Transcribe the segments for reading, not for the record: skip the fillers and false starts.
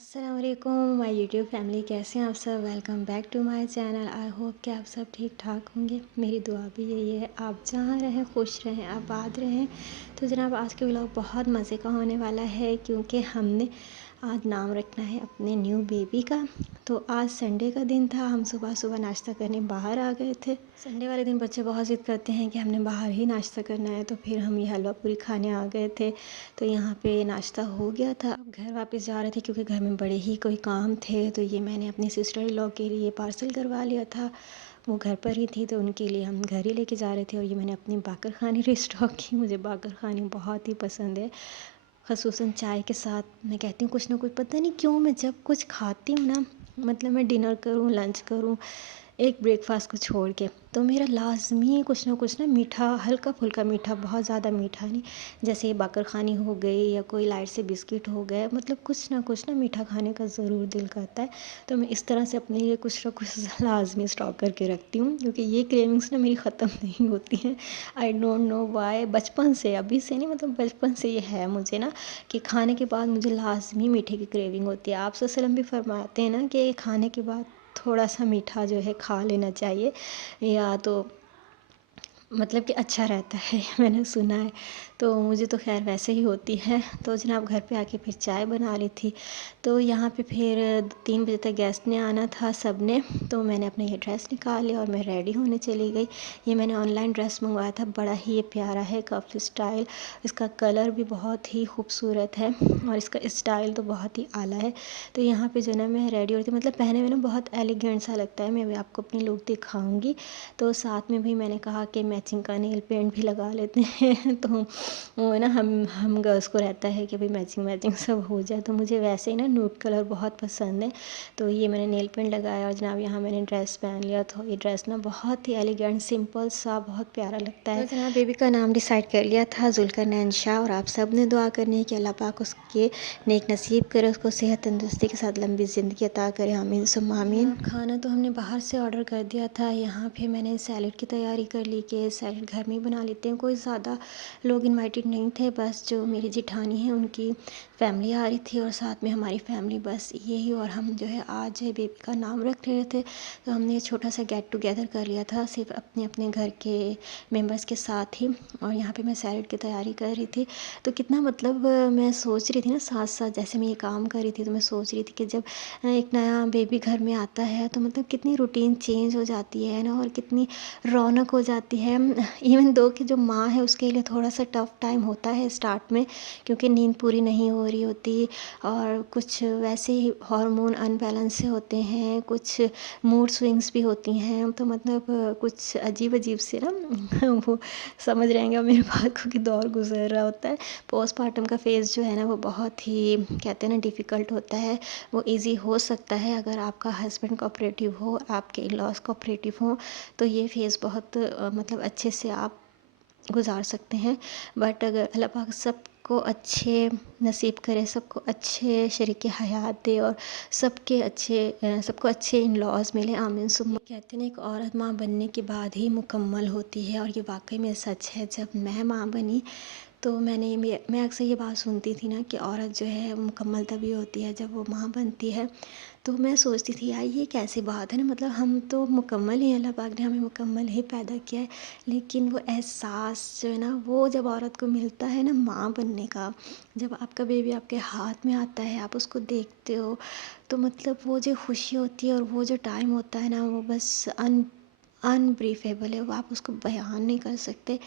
अस्सलाम वालेकुम my YouTube family, कैसे हैं आप सब। Welcome back to my channel. I hope कि आप सब ठीक ठाक होंगे। मेरी दुआ भी यही है, आप जहाँ रहें खुश रहें, आबाद रहें। तो जनाब आज के व्लॉग बहुत मज़े का होने वाला है क्योंकि हमने आज नाम रखना है अपने न्यू बेबी का। तो आज संडे का दिन था, हम सुबह सुबह नाश्ता करने बाहर आ गए थे। संडे वाले दिन बच्चे बहुत ज़िद करते हैं कि हमने बाहर ही नाश्ता करना है, तो फिर हम ये हलवा पूरी खाने आ गए थे। तो यहाँ पे नाश्ता हो गया था, अब घर वापस जा रहे थे क्योंकि घर में बड़े ही कोई काम थे। तो ये मैंने अपनी सिस्टर इन लॉ के लिए पार्सल करवा लिया था, वो घर पर ही थी तो उनके लिए हम घर ही लेके जा रहे थे। और ये मैंने अपनी बाकर खानी रिस्टॉक की, मुझे बाकर खानी बहुत ही पसंद है, ख़ुसूसन चाय के साथ। मैं कहती हूँ कुछ ना कुछ, पता नहीं क्यों मैं जब कुछ खाती हूँ ना, मतलब मैं डिनर करूँ लंच करूँ एक ब्रेकफास्ट को छोड़ के, तो मेरा लाजमी कुछ ना मीठा, हल्का फुल्का मीठा, बहुत ज़्यादा मीठा नहीं। जैसे बाकर खानी हो गई या कोई लाइट से बिस्किट हो गए, मतलब कुछ ना मीठा खाने का ज़रूर दिल करता है। तो मैं इस तरह से अपने लिए कुछ ना कुछ लाजमी स्टॉक करके रखती हूँ क्योंकि ये क्रेविंग्स ना मेरी ख़त्म नहीं होती हैं। आई डोंट नो वाई, बचपन से, अभी से नहीं, मतलब बचपन से ये है मुझे ना कि खाने के बाद मुझे लाजमी मीठे की क्रेविंग होती है। आप सल्लम भी फरमाते हैं ना कि खाने के बाद थोड़ा सा मीठा जो है खा लेना चाहिए, या तो मतलब कि अच्छा रहता है मैंने सुना है। तो मुझे तो खैर वैसे ही होती है। तो जनाब घर पे आके फिर चाय बना ली थी। तो यहाँ पे फिर 3 बजे तक गेस्ट ने आना था सब ने। तो मैंने अपना ये ड्रेस निकाल लिया और मैं रेडी होने चली गई। ये मैंने ऑनलाइन ड्रेस मंगवाया था, बड़ा ही ये प्यारा है, कफ स्टाइल। इसका कलर भी बहुत ही खूबसूरत है और इसका स्टाइल तो बहुत ही आला है। तो यहाँ पे जो ना मैं रेडी हो रही थी, मतलब पहने में ना बहुत एलिगेंट सा लगता है। मैं भी आपको अपनी लुक दिखाऊंगी। तो साथ में भी मैंने कहा कि मैचिंग का नेल पेंट भी लगा लेते हैं तो वो है ना, हम गर्ल्स को रहता है कि भाई मैचिंग मैचिंग सब हो जाए। तो मुझे वैसे ही ना न्यूड कलर बहुत पसंद है। तो ये मैंने नेल पेंट लगाया और जनाब यहाँ मैंने ड्रेस पहन लिया। तो ये ड्रेस ना बहुत ही एलिगेंट सिंपल सा बहुत प्यारा लगता है। तो जनाब बेबी का नाम डिसाइड कर लिया था जुल्करनैन शाह, और आप सब ने दुआ करनी है कि अल्लाह पाक उसके नेक नसीब करे, उसको सेहत तंदुरुस्ती के साथ लंबी ज़िंदगी अता करे, आमीन सुम्मा आमीन। खाना तो हमने बाहर से ऑर्डर कर दिया था। यहाँ पे मैंने सैलड की तैयारी कर ली कि सैलड घर में ही बना लेते हैं। कोई ज़्यादा लोग इनवाइटेड नहीं थे, बस जो मेरी जिठानी है उनकी फैमिली आ रही थी और साथ में हमारी फैमिली, बस यही। और हम जो है आज बेबी का नाम रख रहे थे, तो हमने छोटा सा गेट टुगेदर कर लिया था सिर्फ अपने अपने घर के मेंबर्स के साथ ही। और यहाँ पे मैं सैलड की तैयारी कर रही थी। तो कितना मतलब मैं सोच रही थी ना, साथ साथ जैसे मैं ये काम कर रही थी तो मैं सोच रही थी कि जब एक नया बेबी घर में आता है तो मतलब कितनी रूटीन चेंज हो जाती है ना, और कितनी रौनक हो जाती है। इवन दो कि जो माँ है उसके लिए थोड़ा सा टफ़ टाइम होता है स्टार्ट में, क्योंकि नींद पूरी नहीं हो रही होती और कुछ वैसे ही हार्मोन अनबैलेंस से होते हैं, कुछ मूड स्विंग्स भी होती हैं। तो मतलब कुछ अजीब अजीब से ना वो समझ रहे हैं मेरे बात को कि दौर गुजर रहा होता है। पोस्टमार्टम का फेज़ जो है ना वो बहुत ही कहते हैं ना डिफ़िकल्ट होता है। वो इजी हो सकता है अगर आपका हस्बैंड कोऑपरेटिव हो, आपके इन लॉज कोऑपरेटिव हों, तो ये फेज़ बहुत मतलब अच्छे से आप गुजार सकते हैं। बट अगर अल्लाह पाक सबको अच्छे नसीब करे, सबको अच्छे शरीके हयात दे और सबको अच्छे इन लॉज मिले, आमीन सुम्मा। कहते हैं ना, एक औरत माँ बनने के बाद ही मुकम्मल होती है, और ये वाकई में सच है। जब मैं माँ बनी तो मैं अक्सर ये बात सुनती थी ना कि औरत जो है मुकम्मल तभी होती है जब वो माँ बनती है। तो मैं सोचती थी यार ये कैसी बात है ना, मतलब हम तो मुकम्मल ही हैं, अल्लाह पाक ने हमें मुकम्मल ही पैदा किया है। लेकिन वो एहसास जो है ना, वो जब औरत को मिलता है ना माँ बनने का, जब आपका बेबी आपके हाथ में आता है, आप उसको देखते हो, तो मतलब वो जो खुशी होती है और वो जो टाइम होता है ना, वो बस अनब्रीफेबल है। वो आप उसको बयान नहीं कर सकते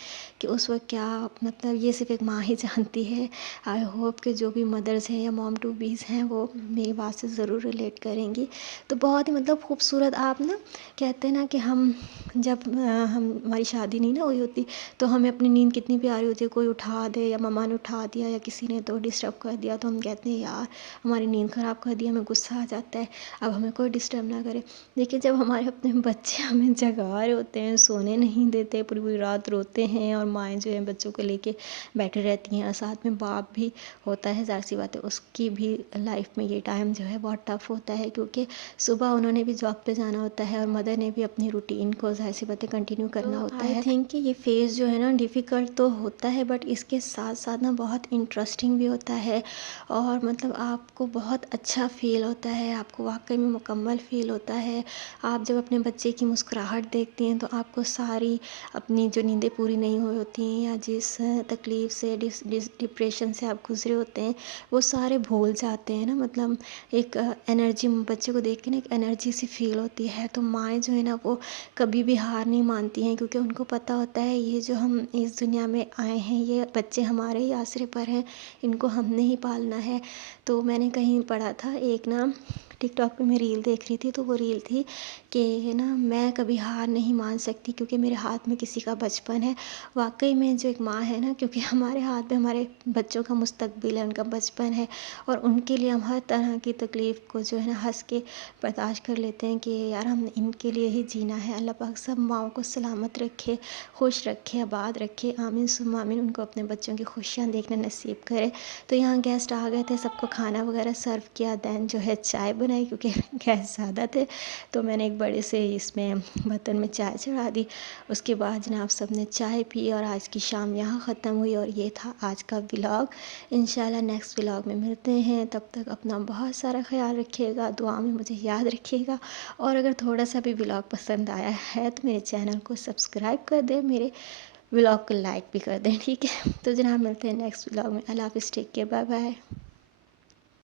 कि उस वक्त क्या, मतलब ये सिर्फ एक माँ ही जानती है। आई होप कि जो भी मदर्स हैं या मॉम टू बीज़ हैं वो मेरी बात से ज़रूर रिलेट करेंगी। तो बहुत ही मतलब खूबसूरत, आप ना कहते हैं ना कि हम जब हमारी शादी नहीं ना हुई होती तो हमें अपनी नींद कितनी प्यारी होती है, कोई उठा दे या मम्मा ने उठा दिया या किसी ने तो डिस्टर्ब कर दिया, तो हम कहते हैं यार हमारी नींद ख़राब कर दी, हमें गुस्सा आ जाता है, अब हमें कोई डिस्टर्ब ना करे। लेकिन जब हमारे अपने बच्चे हमें जगा गा रहे होते हैं, सोने नहीं देते, पूरी पूरी रात रोते हैं और माएँ जो हैं बच्चों को लेके बैठी रहती हैं और साथ में बाप भी होता है, ज़ाहिर सी बात है उसकी भी लाइफ में ये टाइम जो है बहुत टफ होता है, क्योंकि सुबह उन्होंने भी जॉब पे जाना होता है और मदर ने भी अपनी रूटीन को ज़ाहिर सी बातें कंटिन्यू करना होता है। आई थिंक कि ये फेज़ जो है ना डिफ़िकल्ट तो होता है, बट इसके साथ साथ ना बहुत इंटरेस्टिंग भी होता है और मतलब आपको बहुत अच्छा फ़ील होता है, आपको वाक़ई में मुकम्मल फ़ील होता है। आप जब अपने बच्चे की मुस्कुराहट देखती हैं तो आपको सारी अपनी जो नींदें पूरी नहीं हुई होती हैं या जिस तकलीफ़ से डिप्रेशन से आप गुज़रे होते हैं, वो सारे भूल जाते हैं ना। मतलब एक एनर्जी बच्चे को देख के ना एक एनर्जी सी फ़ील होती है। तो माएँ जो है ना वो कभी भी हार नहीं मानती हैं, क्योंकि उनको पता होता है ये जो हम इस दुनिया में आए हैं, ये बच्चे हमारे ही आसरे पर हैं, इनको हमने ही पालना है। तो मैंने कहीं पढ़ा था, एक ना टिकटॉक पे मैं रील देख रही थी, तो वो रील थी कि ना मैं कभी हार नहीं मान सकती क्योंकि मेरे हाथ में किसी का बचपन है। वाक़ई में जो एक माँ है ना, क्योंकि हमारे हाथ में हमारे बच्चों का मुस्तकबिल है, उनका बचपन है और उनके लिए हम हर तरह की तकलीफ़ को जो है ना हँस के बर्दाश्त कर लेते हैं कि यार हम इनके लिए ही जीना है। अल्लाह पाक सब माँओं को सलामत रखे, खुश रखे, आबाद रखे, आमीन सुम्मा आमीन। उनको अपने बच्चों की खुशियाँ देखना नसीब करे। तो यहाँ गेस्ट आ गए थे, सबको खाना वगैरह सर्व किया, देन जो है चाय बनाई, क्योंकि गेस्ट ज़्यादा थे तो मैंने एक बड़े से इसमें बर्तन में चाय चढ़ा दी। उसके बाद जनाब सब ने चाय पी और आज की शाम यहाँ ख़त्म हुई और ये था आज का व्लॉग। इंशाल्लाह नेक्स्ट व्लॉग में मिलते हैं, तब तक अपना बहुत सारा ख्याल रखिएगा, दुआ में मुझे याद रखिएगा और अगर थोड़ा सा भी व्लॉग पसंद आया है तो मेरे चैनल को सब्सक्राइब कर दें, मेरे व्लॉग को लाइक भी कर दें, ठीक है। तो जनाब मिलते हैं नेक्स्ट व्लॉग में। अल्लाह हाफ़िज़, टेक केयर, बाय बाय।